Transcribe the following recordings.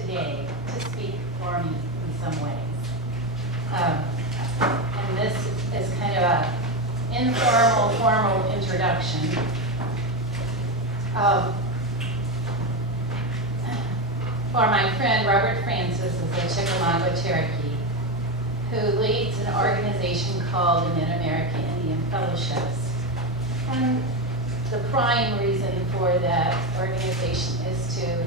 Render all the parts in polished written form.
today to speak for me in some ways. And this is kind of an informal, formal introduction. For my friend Robert Francis is a Chickamauga Cherokee who leads an organization called the Mid-American Indian Fellowships. And the prime reason for that organization is to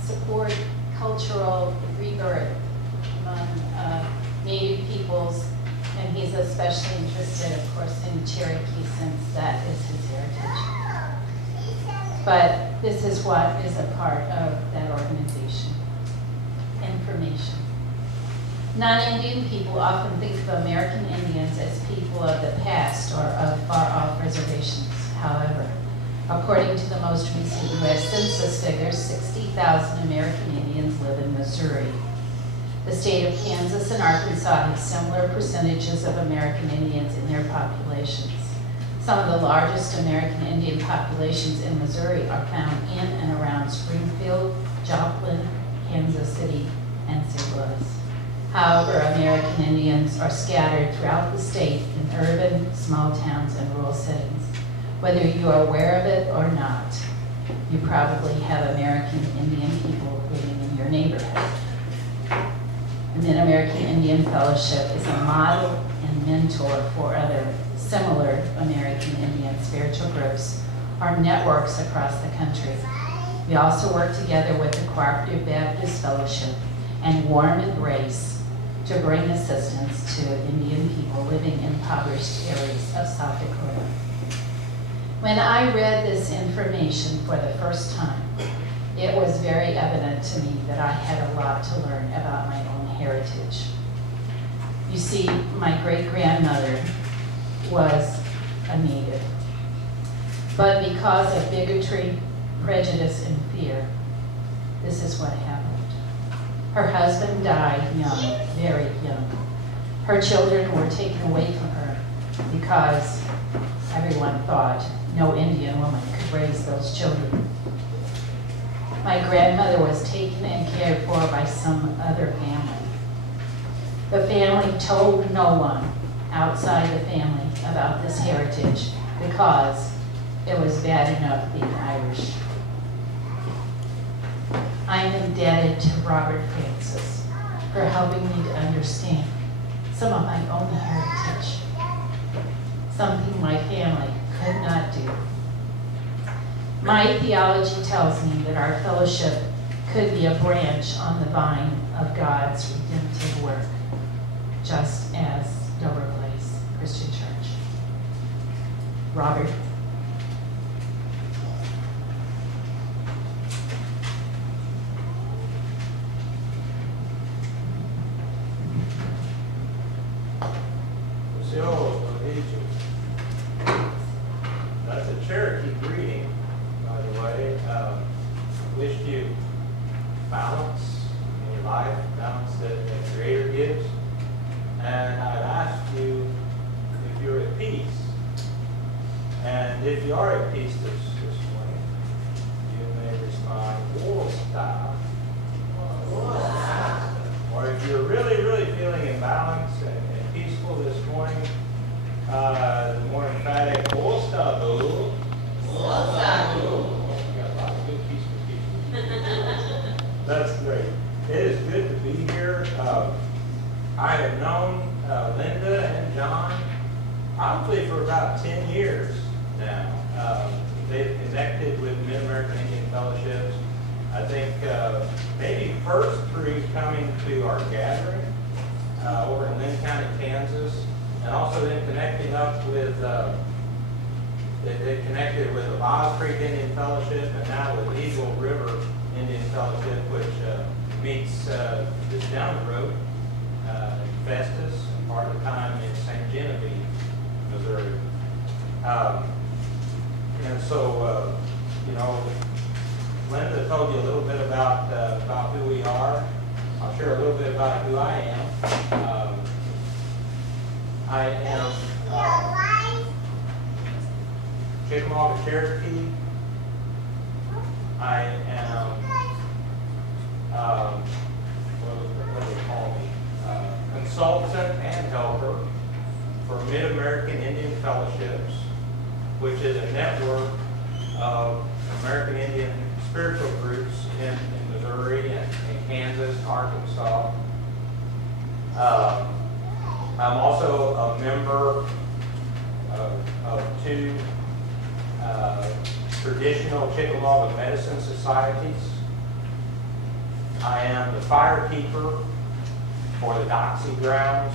support cultural rebirth among Native peoples, and he's especially interested, of course, in Cherokee since that is his heritage. But this is what is a part of that organization. Information. Non-Indian people often think of American Indians as people of the past or of far-off reservations. However, according to the most recent U.S. Census figures, 60,000 American Indians live in Missouri. The state of Kansas and Arkansas have similar percentages of American Indians in their populations. Some of the largest American Indian populations in Missouri are found in and around Springfield, Joplin, Kansas City, and St. Louis. However, American Indians are scattered throughout the state in urban, small towns, and rural settings. Whether you are aware of it or not, you probably have American Indian people living in your neighborhood. The Mid-American Indian Fellowship is a model and mentor for other similar American Indian spiritual groups or networks across the country. We also work together with the Cooperative Baptist Fellowship and Warm Embrace to bring assistance to Indian people living in impoverished areas of South Dakota. When I read this information for the first time, it was very evident to me that I had a lot to learn about my own heritage. You see, my great-grandmother was a Native, but because of bigotry, prejudice, and fear, this is what happened. Her husband died young, very young. Her children were taken away from her because everyone thought no Indian woman could raise those children. My grandmother was taken and cared for by some other family. The family told no one outside the family about this heritage because it was bad enough being Irish. I am indebted to Robert Francis for helping me to understand some of my own heritage, something my family could not do. My theology tells me that our fellowship could be a branch on the vine of God's redemptive work, just as Dover Place Christian Church. Robert. That's a Cherokee greeting, by the way. Wished you balance in your life, balance that the Creator gives. And I'd ask you if you're at peace. And if you are at peace this morning, you may respond, "Woolstyle." Or if you're really, really feeling imbalanced and peaceful this morning, the more emphatic, "Woolstyle." That's great. It is good to be here. I have known Linda and John probably for about 10 years now. They've connected with Mid-American Indian Fellowships. I think maybe first through coming to our gathering over in Lynn County, Kansas, and also then connecting up with, they connected with the Boz Creek Indian Fellowship and now with Eagle River Indian Fellowship, which meets just down the road in Festus and part of the time in St. Genevieve, Missouri. And so, you know, Linda told you a little bit about who we are. I'll share a little bit about who I am. I am Chickamauga Cherokee. I am consultant and helper for Mid-American Indian Fellowships, which is a network of American Indian spiritual groups in Missouri and in Kansas, Arkansas. I'm also a member of two traditional Chickamauga medicine societies. I am the firekeeper for the Doxy Grounds,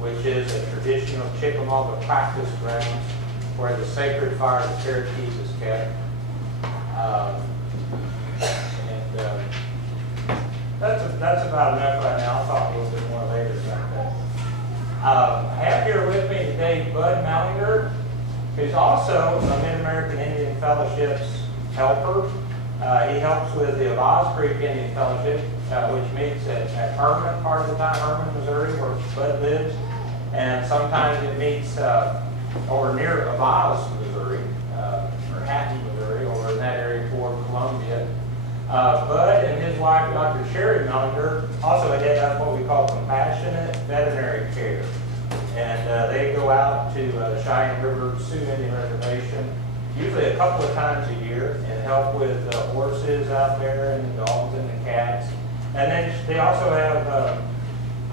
which is a traditional Chickamauga practice grounds where the sacred fire of the Cherokees is kept. That's about enough right now. I'll talk a little bit more later about that. I have here with me today Bud Mallinger, who's also a Mid-American Indian Fellowships helper. He helps with the Avaz Creek Indian Fellowship, which meets at Herman part of the time, Herman, Missouri, where Bud lives. And sometimes it meets over near Avaz, Missouri, or Hatton, Missouri, over in that area toward Columbia. Bud and his wife, Dr. Sherry Mallinger, also head up what we call compassionate veterinary care. And they go out to the Cheyenne River Sioux Indian Reservation, usually a couple of times a year, and help with horses out there and the dogs and the cats. And then they also have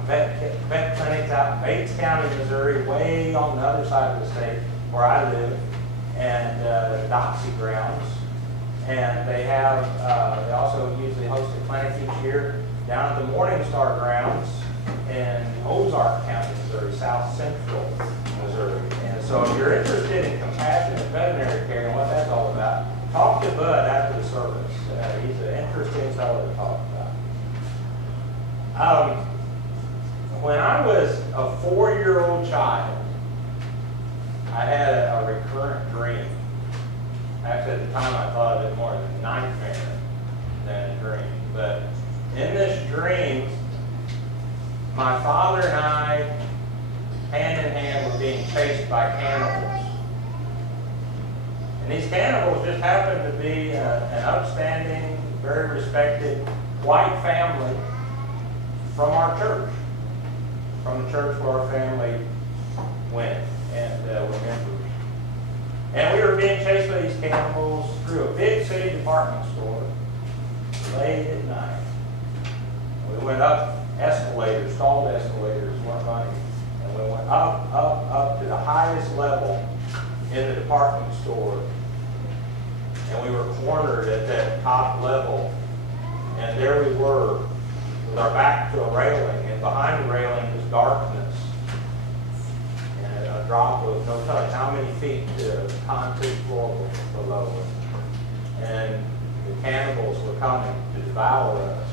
vet clinics out in Bates County, Missouri, way on the other side of the state where I live, and Doxy Grounds. And they have, they also usually host a clinic each year down at the Morningstar Grounds in Ozark County, Missouri, South Central Missouri. And so if you're interested in compassionate veterinary care and what that's all about, talk to Bud after the service. He's an interesting fellow to talk about. When I was a 4-year-old child, I had a recurrent dream. Actually, at the time, I thought of it more as a nightmare than a dream. But in this dream, my father and I, hand in hand, were being chased by cannibals. And these cannibals just happened to be an upstanding, very respected white family from our church, from the church where our family went and were members. And we were being chased by these cannibals through a big city department store late at night. We went up escalators, stalled escalators, weren't running. And we went up to the highest level in the department store. And we were cornered at that top level. And there we were with our back to a railing. And behind the railing was darkness. A drop of no telling how many feet to the concrete floor below us. And the cannibals were coming to devour us.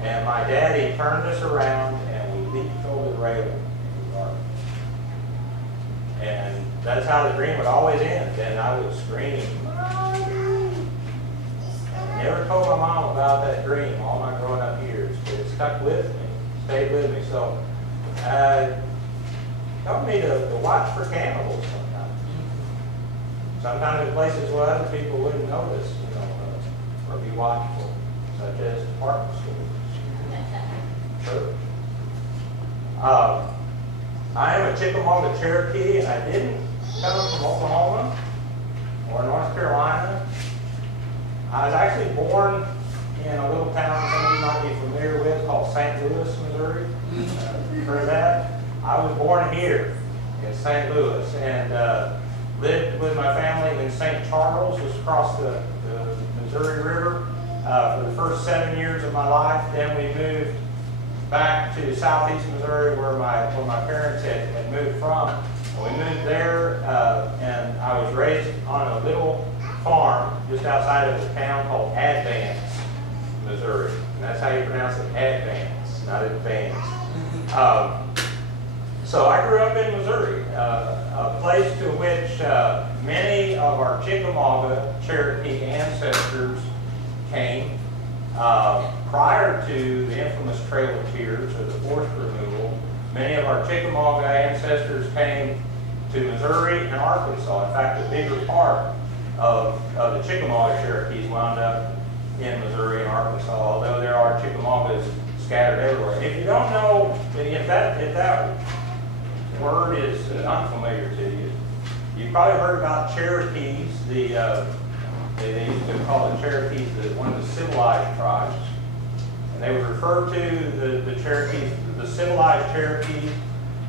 And my daddy turned us around and we leaped over the railing in the dark. And that's how the dream would always end. And I would scream, "Mommy!" I never told my mom about that dream all my growing up years, but it stuck with me, stayed with me. So help me to watch for cannibals sometimes. Sometimes in places where other people wouldn't notice, or be watchful, such as department stores, church. I am a Chickamauga Cherokee, and I didn't come from Oklahoma or North Carolina. I was actually born in a little town some of you might be familiar with called St. Louis, Missouri. Heard that? I was born here in St. Louis and lived with my family in St. Charles, just across the Missouri River, for the first 7 years of my life. Then we moved back to southeast Missouri where my parents had moved from. And we moved there and I was raised on a little farm just outside of a town called Advance, Missouri. And that's how you pronounce it, Advance, not Advance. So I grew up in Missouri, a place to which many of our Chickamauga Cherokee ancestors came prior to the infamous Trail of Tears or the forced removal. Many of our Chickamauga ancestors came to Missouri and Arkansas. In fact, a bigger part of the Chickamauga Cherokees wound up in Missouri and Arkansas, although there are Chickamaugas scattered everywhere. If you don't know, if that word is unfamiliar to you, you probably heard about Cherokees. They used to call the Cherokees one of the civilized tribes. And they would refer to the Cherokees, the civilized Cherokees.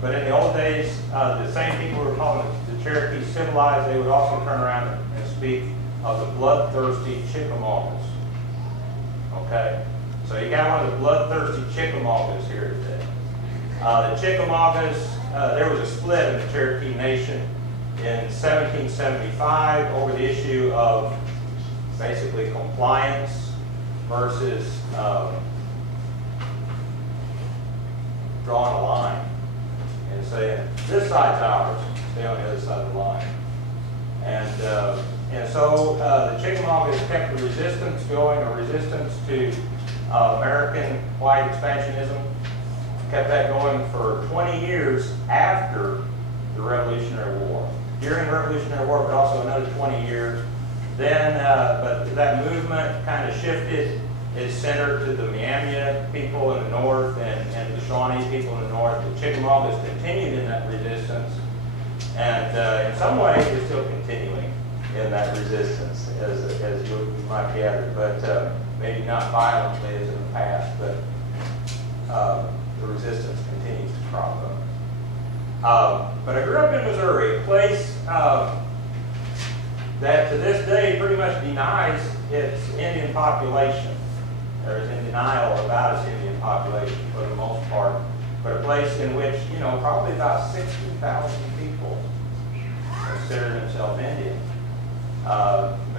But in the old days, the same people who were calling the Cherokees civilized, they would also turn around and speak of the bloodthirsty Chickamaugas. Okay? So you got one of the bloodthirsty Chickamaugas here today. The Chickamaugas, there was a split in the Cherokee Nation in 1775 over the issue of basically compliance versus drawing a line and saying, this side's ours, stay on the other side of the line. And so the Chickamaugas kept the resistance going, a resistance to American white expansionism, kept that going for 20 years after the Revolutionary War. During the Revolutionary War, but also another 20 years. Then, but that movement kind of shifted its center to the Miami people in the north and the Shawnee people in the north. The Chickamaugas continued in that resistance, and in some ways they're still continuing in that resistance, as you might gather, but maybe not violently as in the past, but the resistance continues to crop up. But I grew up in Missouri, a place that to this day pretty much denies its Indian population, or is in denial about its Indian population for the most part, but a place in which, you know, probably about 60,000 people consider themselves Indian.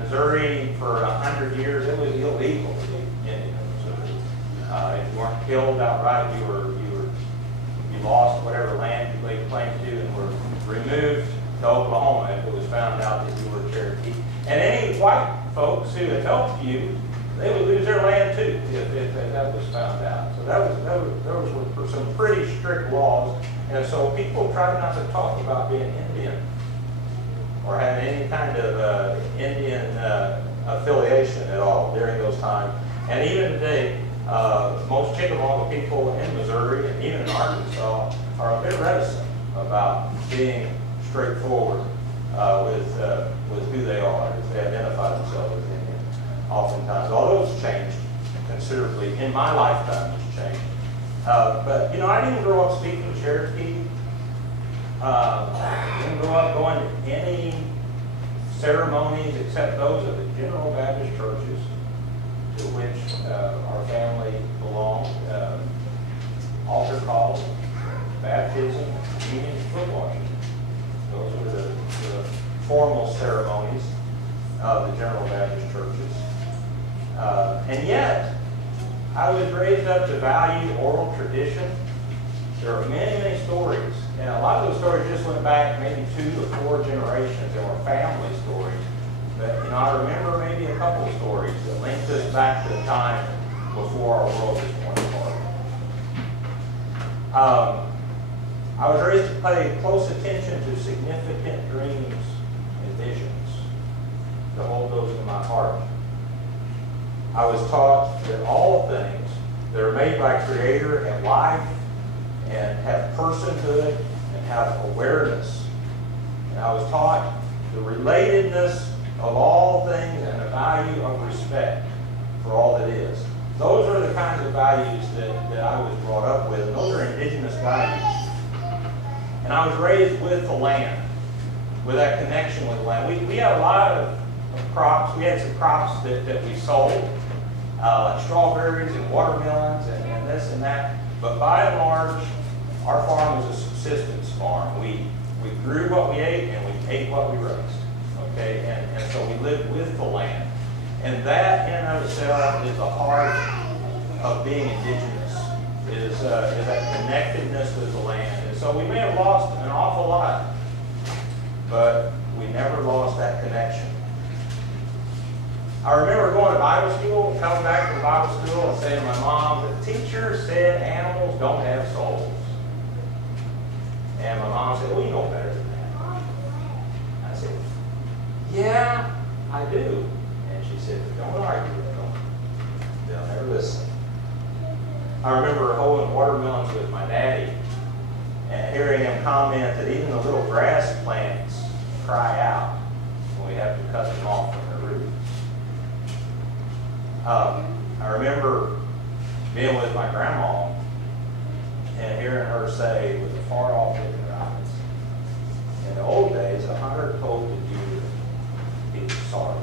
Missouri, for 100 years, it was illegal to be Indian in Missouri. If you weren't killed outright, you lost whatever land you laid claim to and were removed to Oklahoma if it was found out that you were Cherokee. And any white folks who had helped you, they would lose their land too if that was found out. So those were some pretty strict laws. And so people tried not to talk about being Indian or having any kind of Indian affiliation at all during those times. And even today, most Chickamauga people in Missouri and even in Arkansas are a bit reticent about being straightforward with who they are, if they identify themselves as Indian, oftentimes. Although it's changed considerably in my lifetime, it's changed. But you know, I didn't grow up speaking Cherokee. I didn't grow up going to any ceremonies except those of the General Baptist churches to which our family belonged. Altar calls, baptism, communion, foot washing. Those were the formal ceremonies of the General Baptist churches. And yet, I was raised up to value oral tradition. There are many, many stories. And a lot of those stories just went back maybe 2 to 4 generations. They were family stories. But you know, I remember maybe a couple of stories that linked us back to the time before our world was torn apart. I was raised to pay close attention to significant dreams and visions, to hold those in my heart. I was taught that all things that are made by Creator have life and have personhood and have awareness. And I was taught the relatedness of all things and the value of respect for all that is. Those are the kinds of values that I was brought up with, and those are indigenous values. And I was raised with the land, with that connection with the land. We had a lot of crops. We had some crops that we sold, like strawberries and watermelons and this and that. But by and large, our farm was a subsistence farm. We grew what we ate and we ate what we raised. Okay, and so we lived with the land. And that in and of itself is the heart of being indigenous, is that connectedness with the land. And so we may have lost an awful lot, but we never lost that connection. I remember going to Bible school, coming back from Bible school and saying to my mom, the teacher said animals don't have souls. And my mom said, well, you know better than that. I said, yeah, I do. And she said, don't argue with them. They'll never listen. I remember hoeing watermelons with my daddy and hearing him comment that even the little grass plants cry out when we have to cut them off from their roots. I remember being with my grandma and hearing her say with a far off look in her eyes, in the old days, a hunter told the deer he was sorry.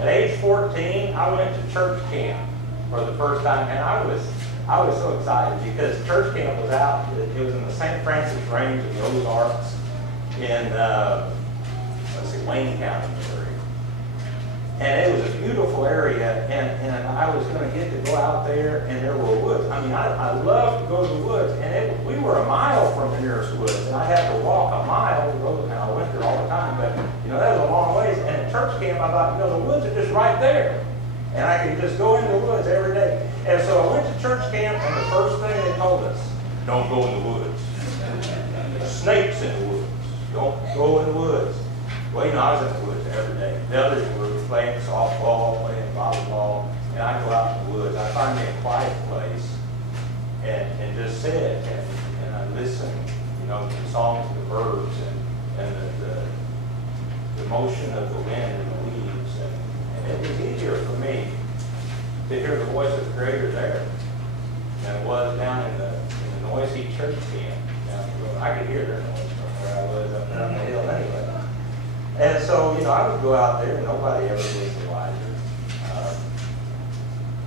At age 14, I went to church camp for the first time, and I was so excited because church camp was out. It was in the St. Francis Range of the Ozarks in, Wayne County, Missouri. And it was a beautiful area, and I was going to get to go out there, and there were woods. I mean, I love to go to the woods, and we were a mile from the nearest woods, and I had to walk a mile to go, and I went there all the time, but, that was a long ways. And at church camp, I thought, the woods are just right there, and I could just go in the woods every day. And so I went to church camp, and the first thing they told us, don't go in the woods. There's snakes in the woods. Don't go in the woods. Well, I was in the woods every day. The others were playing softball, playing volleyball, and I go out in the woods. I find me a quiet place and just sit and I listen, to the songs of the birds and the motion of the wind in the leaves. And it was easier for me to hear the voice of the Creator there than it was down in the noisy church camp down the road. I could hear their noise from where I was up there on the hill anyway. And so, I would go out there, and nobody ever was Elijah.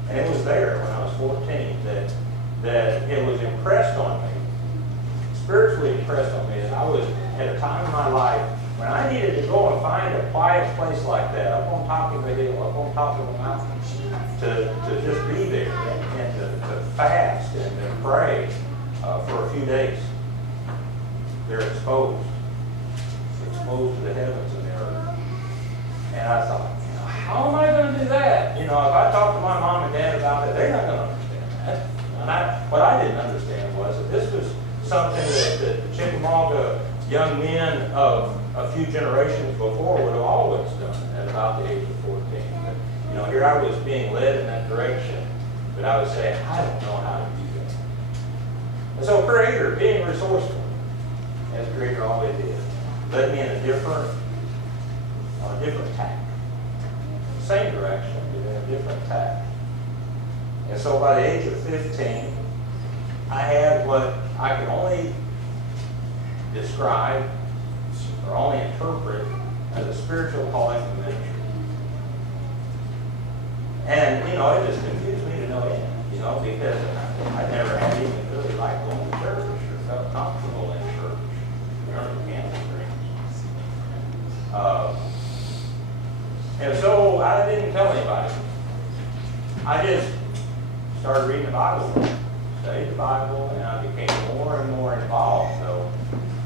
And it was there when I was 14 that it was impressed on me, spiritually impressed on me, that I was at a time in my life when I needed to go and find a quiet place like that, up on top of the hill, up on top of the mountain, to just be there and to fast and to pray for a few days. They're exposed to the heavens and the earth. And I thought, how am I going to do that? If I talk to my mom and dad about that, they're not going to understand that. And what I didn't understand was that this was something that the Chickamauga young men of a few generations before would have always done at about the age of 14. But, here I was being led in that direction, but I was saying, I don't know how to do that. And so Creator, being resourceful, as Creator always is, led me in a different tack. Same direction, but in a different tack. And so by the age of 15, I had what I could only describe or only interpret as a spiritual calling to ministry. And, it just confused me to no end, because I never had even really liked going to church or felt comfortable in church. Learning candle strings. And so I didn't tell anybody. I just started reading the Bible, studied the Bible, and I became more and more involved, though,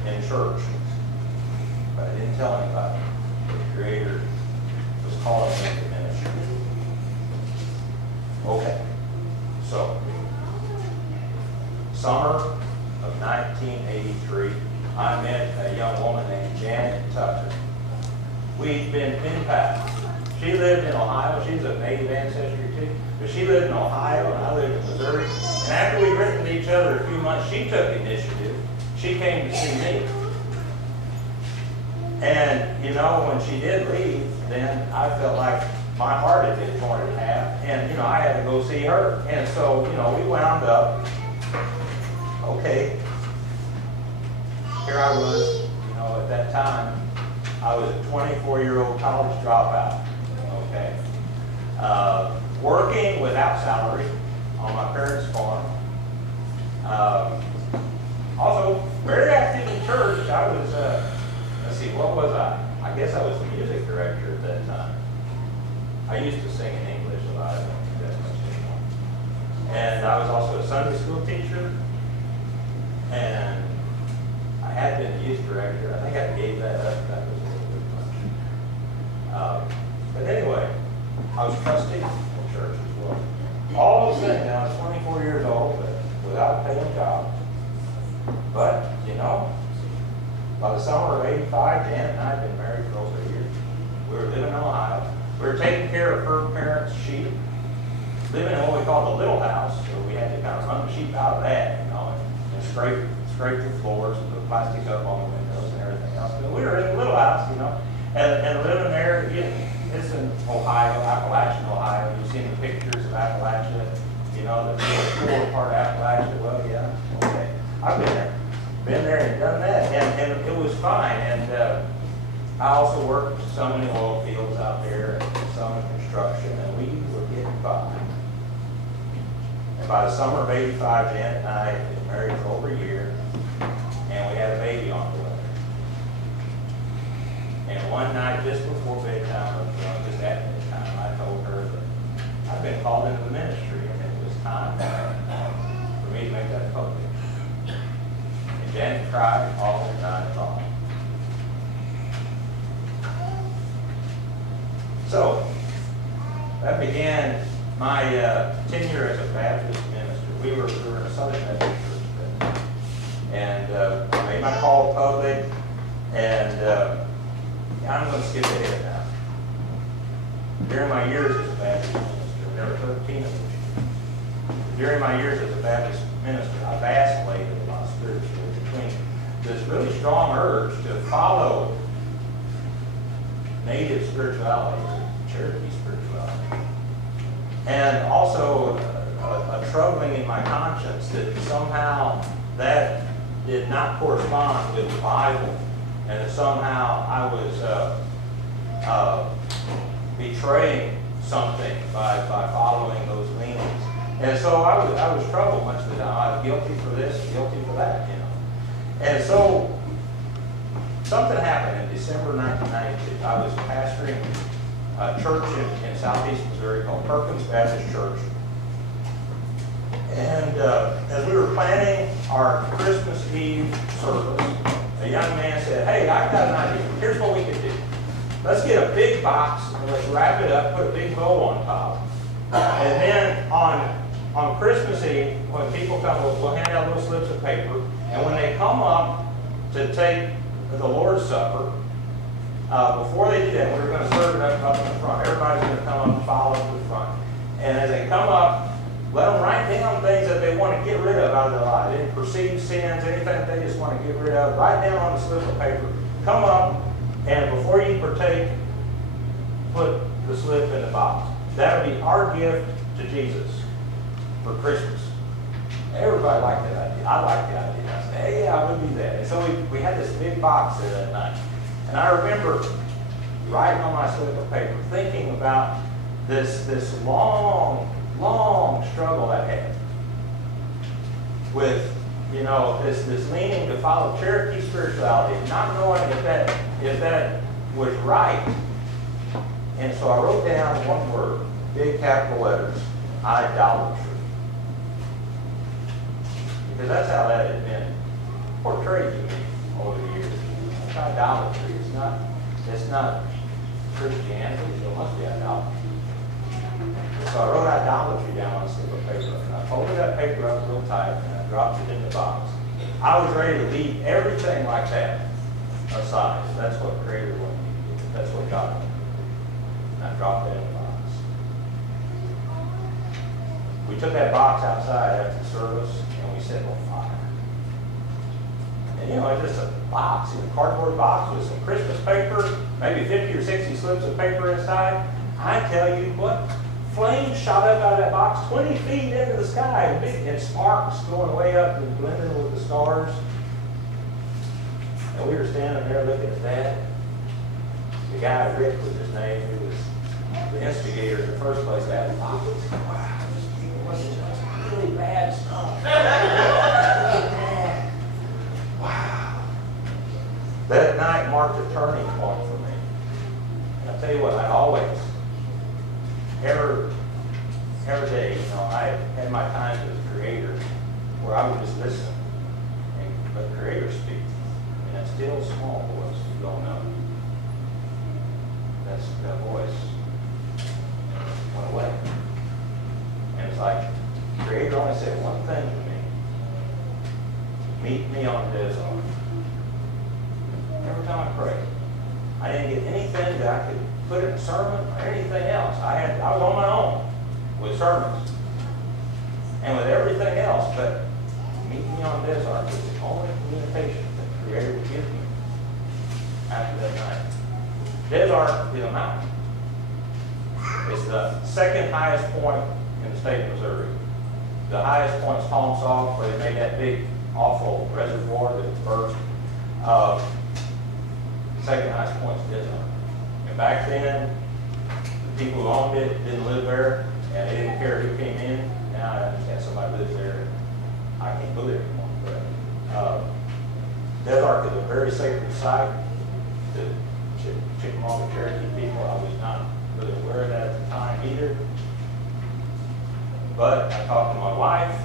in church. But I didn't tell anybody. The Creator was calling me to ministry. Okay. So, summer of 1983, I met a young woman named Janet Tucker. We'd been pen pals. She lived in Ohio. She's of Native ancestry too. But she lived in Ohio and I lived in Missouri. And after we'd written to each other a few months, she took initiative. She came to see me. And, when she did leave, then I felt like my heart had been torn in half. And, I had to go see her. And so, we wound up, okay, here I was, at that time, I was a 24-year-old college dropout, okay? Working without salary on my parents' farm. Also, very active in church. I was, what was I? I guess I was the music director at that time. I used to sing in English a lot. I don't do that much anymore. And I was also a Sunday school teacher. And I had been the youth director. I think I gave that up. That was a little bit much. But anyway, I was trustee in church as well. All of a sudden, now I was 24 years old, but without a paying job. But, by the summer of '85, Janet and I had been married for over a year. We were living in Ohio. We were taking care of her parents' sheep. living in what we call the little house, so we had to kind of run the sheep out of that, and scrape the floors and put plastic up on the windows and everything else. But we were in a little house, and living there, it's in Ohio, Appalachian, Ohio. You've seen the pictures of Appalachia, the poor part of Appalachia. Well, yeah, okay. I've been there and done that, and it was fine. And I also worked some in the oil fields out there, and some in construction, and we were getting by. And by the summer of '85, Janet and I had been married for over a year, and we had a baby on the way. And one night, just before bedtime, just at bedtime, I told her that I've been called into the ministry, and it was time for me to make that public. And Janet cried all night long. So, that began my tenure as a Baptist minister. We were in a Southern Baptist church then. And I made my call public, and I'm going to skip ahead now. During my years as a Baptist minister, there were 13 of us. During my years as a Baptist minister, I vacillated a lot spiritually between this really strong urge to follow native spirituality, Cherokee spirituality, and also a troubling in my conscience that somehow that did not correspond with the Bible, and that somehow I was betraying something by following those leanings. And so I was troubled much of the time. I was guilty for this, guilty for that, And so something happened in December 1992. I was pastoring a church in southeast Missouri called Perkins Baptist Church. And as we were planning our Christmas Eve service, a young man said, "Hey, I've got an idea. Here's what we could do. Let's get a big box and let's wrap it up, put a big bow on top. And then on Christmas Eve, when people come, we'll hand out little slips of paper. And when they come up to take the Lord's Supper, before they do that, we're going to serve it up in the front. Everybody's going to come up and file up to the front. And as they come up, let them write down things that they want to get rid of out of their life. Any perceived sins, anything that they just want to get rid of. Write down on a slip of paper. Come up, and before you partake, put the slip in the box. That would be our gift to Jesus for Christmas." Everybody liked that idea. I liked the idea. I said, "Hey, yeah, I would do that." And so we had this big box there that night. And I remember writing on my slip of paper, thinking about this long struggle I had with, this leaning to follow Cherokee spirituality, not knowing if that was right. And so I wrote down one word, big capital letters, idolatry. Because that's how that had been portrayed to me over the years. It's idolatry. It's not Christianity, so it must be idolatry. So I wrote idolatry down on a slip of paper, and I folded that paper up real tight, and I dropped it in the box. I was ready to leave everything like that aside. That's what Creator wanted me to do. That's what God wanted me to do. And I dropped it in the box. We took that box outside after the service, and we set it on fire. And just a box, a cardboard box with some Christmas paper, maybe 50 or 60 slips of paper inside. I tell you what, flames shot up out of that box 20 feet into the sky, and sparks going way up and blending with the stars. And we were standing there looking at that. The guy, Rick was his name, who was the instigator in the first place, that box. Wow, it was just really bad stuff. Really bad. Wow. That night marked a turning point for me. And I'll tell you what, I always, every day, I had my times with the Creator where I would just listen and let the Creator speak. And that still small voice, you don't know. That voice went away. And it's like, the Creator only said one thing to me. Meet me on Des Arc. Every time I prayed, I didn't get anything that I could put in a sermon or anything else. I was on my own with sermons and with everything else, but meet me on Des Arc is the only communication that the Creator would give me after that night. Des Arc is a mountain. It's the second highest point in the state of Missouri. The highest point is Palm Saw, where they made that big, awful reservoir that burst. Second highest point is Des Arc. And back then, the people who owned it didn't live there, and they didn't care who came in. Now I understand somebody lives there. I can't believe it anymore. But Des Arc is a very sacred site to Chickamauga Cherokee people. I was not really aware of that at the time either. But I talked to my wife,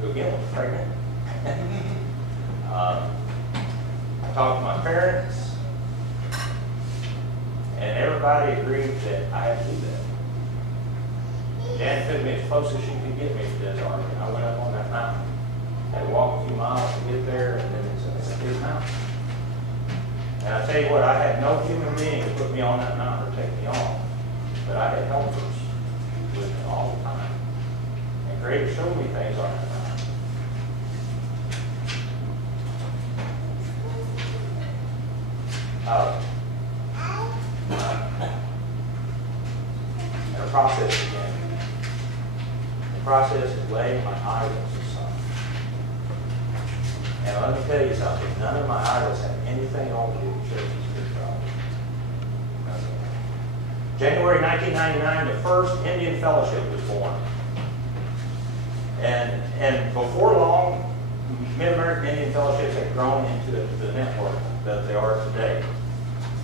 who again was pregnant. I talked to my parents, and everybody agreed that I had to do that. Jan took me as close as she could get me to Des Arc, and I went up on that mountain. Had to walk a few miles to get there, and then it's a big mountain. And I tell you what, I had no human being to put me on that mountain or take me off, but I had helpers with me all the time. And Creator showed me things on that mountain. And the process began. The process is laying my idols aside. And let me tell you something, none of my idols have anything on to do with church and spirituality. January 1999, the first Indian Fellowship was born. And before long, Mid-American Indian Fellowships had grown into the network that they are today.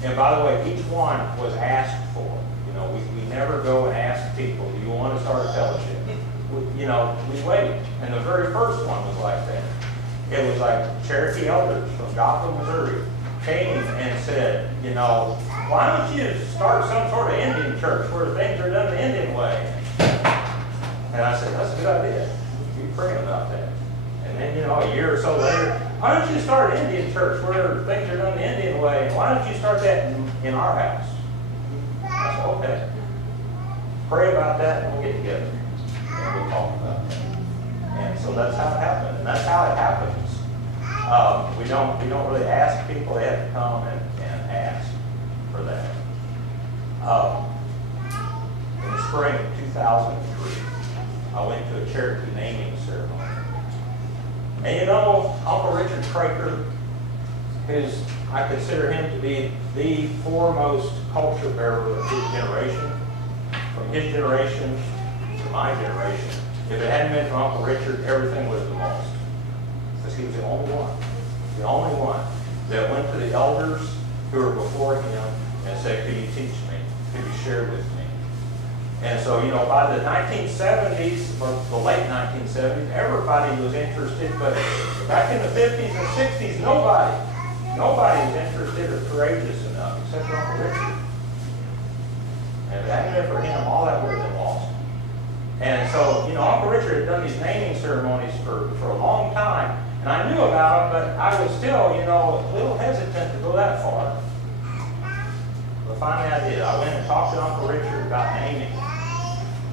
And by the way, each one was asked for. You know, we never go and ask people, do you want to start a fellowship? We wait. And the very first one was like that. It was like Cherokee elders from Gotham, Missouri came and said, why don't you start some sort of Indian church where things are done the Indian way? And I said, that's a good idea. Be praying about that. And then, a year or so later, why don't you start an Indian church where things are done the Indian way? Why don't you start that in our house? I said, okay. Pray about that and we'll get together. And we'll talk about that. And so that's how it happened. And that's how it happens. We don't really ask people. They have to come and ask for that. In the spring of 2003, I went to a Cherokee naming ceremony. And Uncle Richard Craker, I consider him to be the foremost culture bearer of his generation. From his generation to my generation. If it hadn't been for Uncle Richard, everything would have been lost. Because he was the only one that went to the elders who were before him and said, could you teach me? Could you share with me? And so, by the 1970s, or the late 1970s, everybody was interested, but back in the 50s and 60s, nobody was interested or courageous enough, except for Uncle Richard. And if it hadn't been for him, all that would have been lost. And so, Uncle Richard had done these naming ceremonies for a long time, and I knew about them, but I was still, a little hesitant to go that far. But finally I did. I went and talked to Uncle Richard about naming.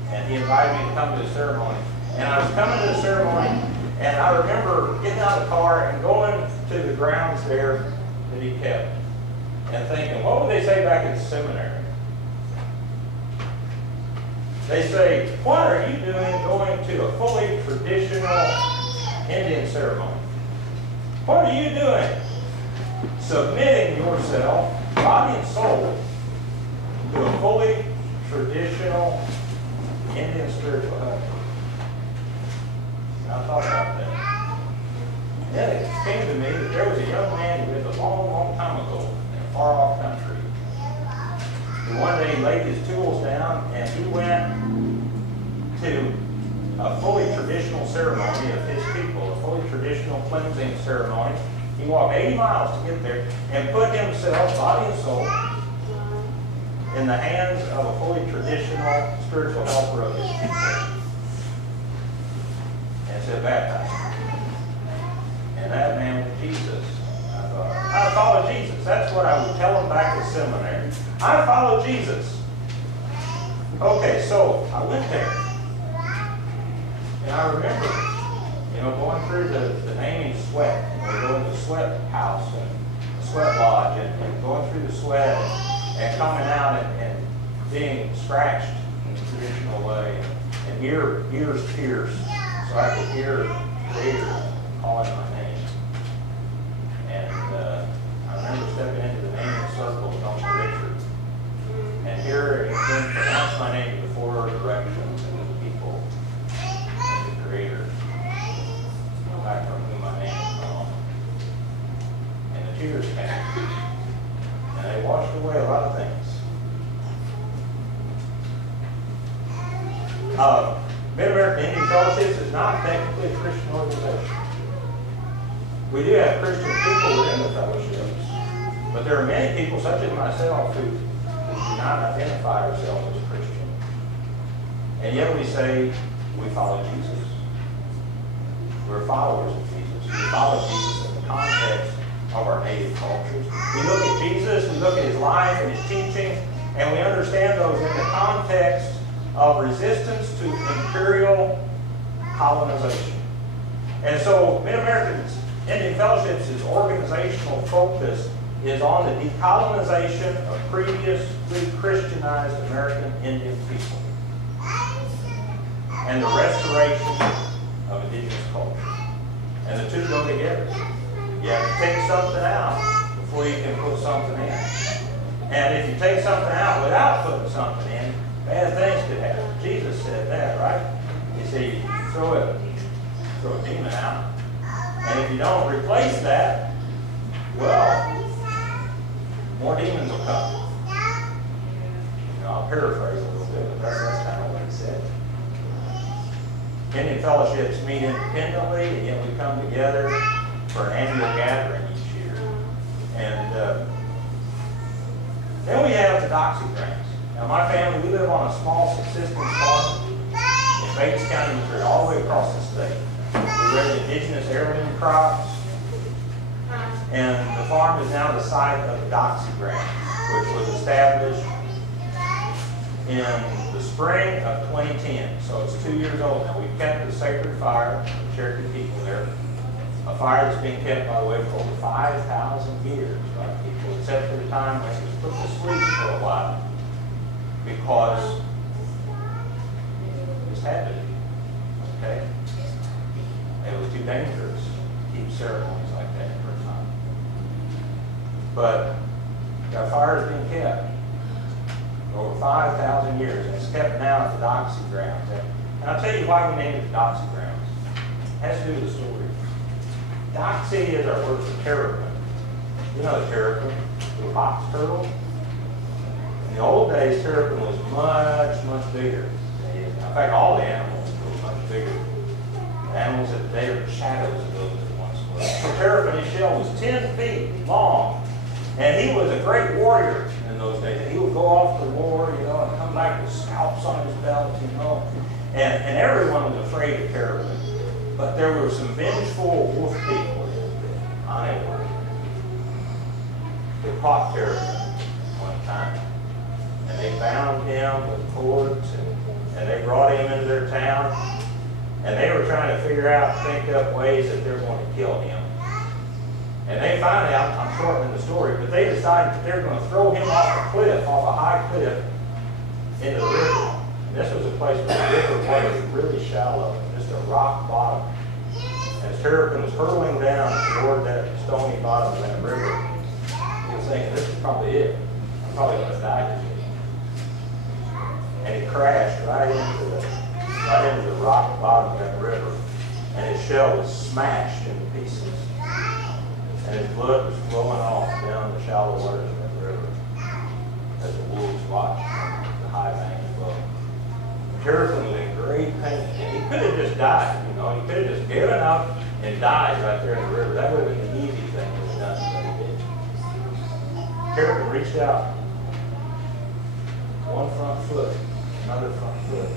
And he invited me to come to the ceremony. And I was coming to the ceremony, and I remember getting out of the car and going to the grounds there that he kept. And thinking, what would they say back in seminary? They say, what are you doing going to a fully traditional Indian ceremony? What are you doing? Submitting yourself, body and soul, to a fully traditional Indian spiritual health. And I thought about that. Then it came to me that there was a young man who lived a long, long time ago in a far-off country. And one day he laid his tools down and he went to a fully traditional ceremony of his people, a fully traditional cleansing ceremony. He walked 80 miles to get there and put himself, body and soul, in the hands of a fully traditional spiritual helper of his people. And said, baptize him. And that man was Jesus. I thought, I follow Jesus. That's what I would tell him back at seminary. I follow Jesus. Okay, so I went there. And I remember, going through the naming sweat. We go to the sweat house and the sweat lodge and going through the sweat and coming out and being scratched in the traditional way and ears pierced so I could hear Creator calling my name. And I remember stepping into the naming circle with Uncle Richard and hearing him pronounce my name to the four directions and the people and the Creator. Back from whom my name is from. And the tears came. And they washed away a lot of things. Mid-American Indian Fellowships is not technically a Christian organization. We do have Christian people within the fellowships, but there are many people, such as myself, who do not identify ourselves as Christian. And yet we say we follow Jesus. We're followers of Jesus. We follow Jesus in the context of our native cultures. We look at Jesus, we look at his life and his teaching, and we understand those in the context of resistance to imperial colonization. And so Mid-American Indian Fellowships' organizational focus is on the decolonization of previously Christianized American Indian people and the restoration of indigenous culture. And the two go together. You have to take something out before you can put something in. And if you take something out without putting something in, bad things could happen. Jesus said that, right? He said, you throw a demon out. And if you don't replace that, well, more demons will come. I'll paraphrase a little bit, but that's kind of what he said. Indian Fellowships meet independently, and yet we come together for an annual gathering each year. And then we have the Doxy Grants. Now, my family, we live on a small subsistence farm in Bates County, Missouri, all the way across the state. We raise indigenous heirloom crops, and the farm is now the site of the Doxy Grant, which was established in the spring of 2010. So it's 2 years old now. We've kept the sacred fire, the Cherokee people there, a fire that's been kept, by the way, for over 5,000 years by people, except for the time when it was put to sleep for a while, because this had to be, okay? It was too dangerous to keep ceremonies like that for a time. But our fire has been kept for over 5,000 years, and it's kept now at the Doxy Grounds. And I'll tell you why we named it the Doxy Grounds. It has to do with the story. Doxy is our word for terrapin. You know the terrapin, the box turtle. In the old days, terrapin was much, much bigger. In fact, all the animals were much bigger. The animals of the day are the shadows of those that once were. So terrapin, his shell was 10 feet long. And he was a great warrior in those days. And he would go off to war, and come back with scalps on his belt, And everyone was afraid of terrapin. But there were some vengeful wolf people in Iowa that caught terrapin one time. And they bound him with cords, and they brought him into their town. And they were trying to think up ways that they're going to kill him. And they finally, I'm shortening the story, but they decided that they're going to throw him off a high cliff, into the river. And this was a place where the river was really shallow, just a rock bottom. And as terrapin was hurtling down toward that stony bottom of that river, he was thinking, this is probably it. I'm probably going to die today. And he crashed right into the rock bottom of that river. And his shell was smashed into pieces. And his blood was flowing off down the shallow waters of that river as the wolves watched the high bank flow. Terrapin was in great pain. And he could have just died, He could have just given up and died right there in the river. That would have been the easy thing to have done, but he didn't. Terrapin reached out. One front foot, another front foot.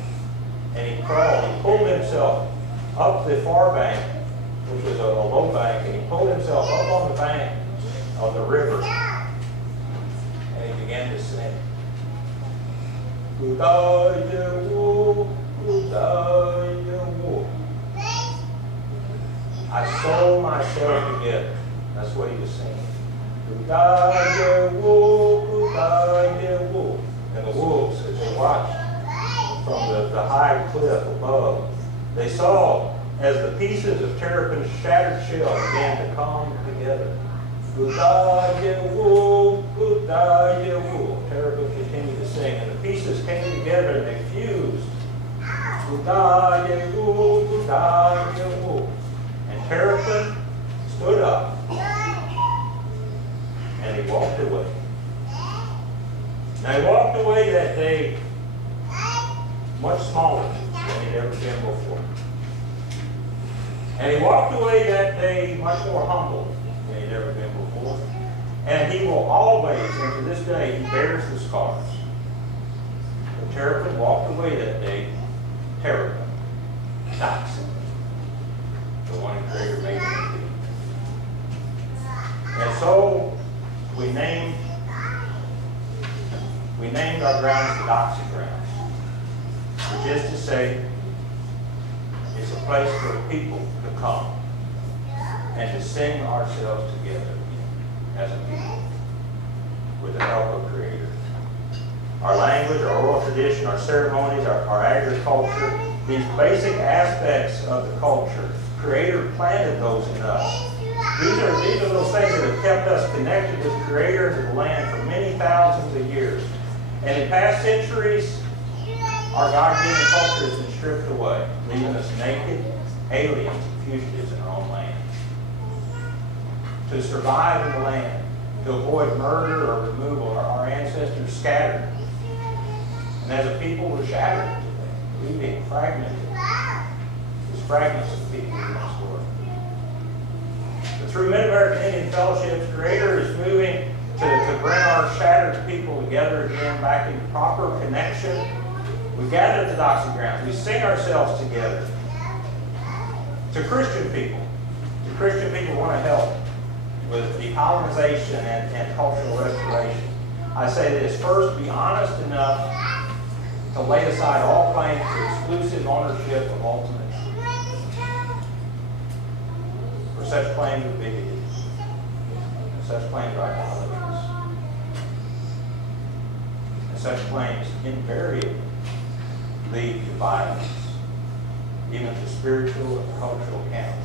And he crawled. He pulled himself up the far bank, which was a low bank, and he pulled himself up on the bank of the river, and he began to sing. Kudayewo, kudayewo. I sold myself together. That's what he was saying. Kudayewo, kudayewo. And the wolves, as they watched from the high cliff above, they saw as the pieces of Terrapin's shattered shell began to come together. Kudayewo, kudayewo. Terrapin continued to sing, and the pieces came together and they fused. Kudayewo, kudayewo. And Terrapin stood up and he walked away. Now he walked away that day much smaller than he'd ever been before. And he walked away that day much more humble than he'd ever been before. And he will always, and to this day, he bears the scars. But Terrapin walked away that day, Terrapin, Doxy, the one who created made him be. And so we named our grounds the Doxy grounds, which is to say, it's a place for the people to come and to sing ourselves together as a people with the help of Creator. Our language, our oral tradition, our ceremonies, our agriculture, these basic aspects of the culture, Creator planted those in us. These are those things that have kept us connected with Creator to the land for many thousands of years. And in past centuries, our God-given culture has been stripped away, leaving us naked, aliens, and fugitives in our own land. To survive in the land, to avoid murder or removal, our ancestors scattered. And as a people, we're shattered today, leaving fragmented. There's fragments of people we once were. But through Mid-American Indian Fellowship's, Creator is moving to bring our shattered people together again, back in proper connection. We gather at the Doxy grounds. We sing ourselves together. To Christian people want to help with decolonization and cultural restoration. I say this: first, be honest enough to lay aside all claims to exclusive ownership of ultimate truth. For such claims are bigoted, and such claims are idolatries, and such claims invariably lead to violence, even to spiritual and cultural counsels.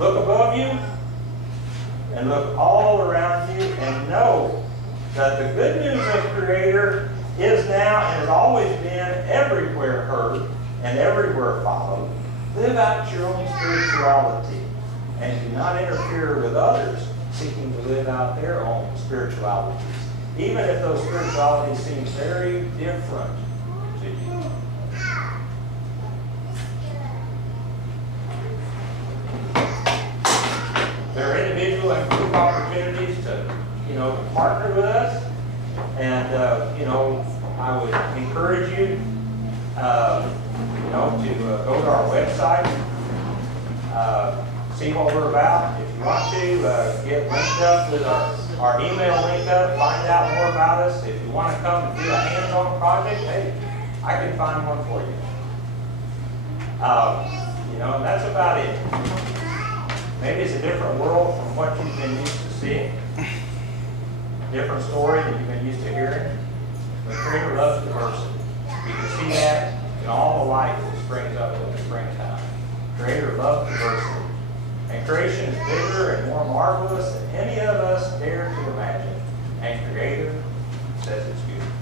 Look above you and look all around you and know that the good news of Creator is now and has always been everywhere heard and everywhere followed. Live out your own spirituality and do not interfere with others seeking to live out their own spiritualities, even if those spiritualities seem very different to you. There are individual and group opportunities to, partner with us, and I would encourage you, to go to our website, see what we're about. If you want to get linked up with our email linked up, find out more about us. If you want to come and do a hands-on project, hey, I can find one for you. And that's about it. Maybe it's a different world from what you've been used to seeing. Different story that you've been used to hearing. But Creator loves diversity. You can see that in all the life that springs up in the springtime. Creator loves diversity. And creation is bigger and more marvelous than any of us dare to imagine. And Creator says it's beautiful.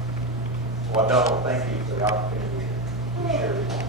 Well, Double, thank you for the opportunity to share with you.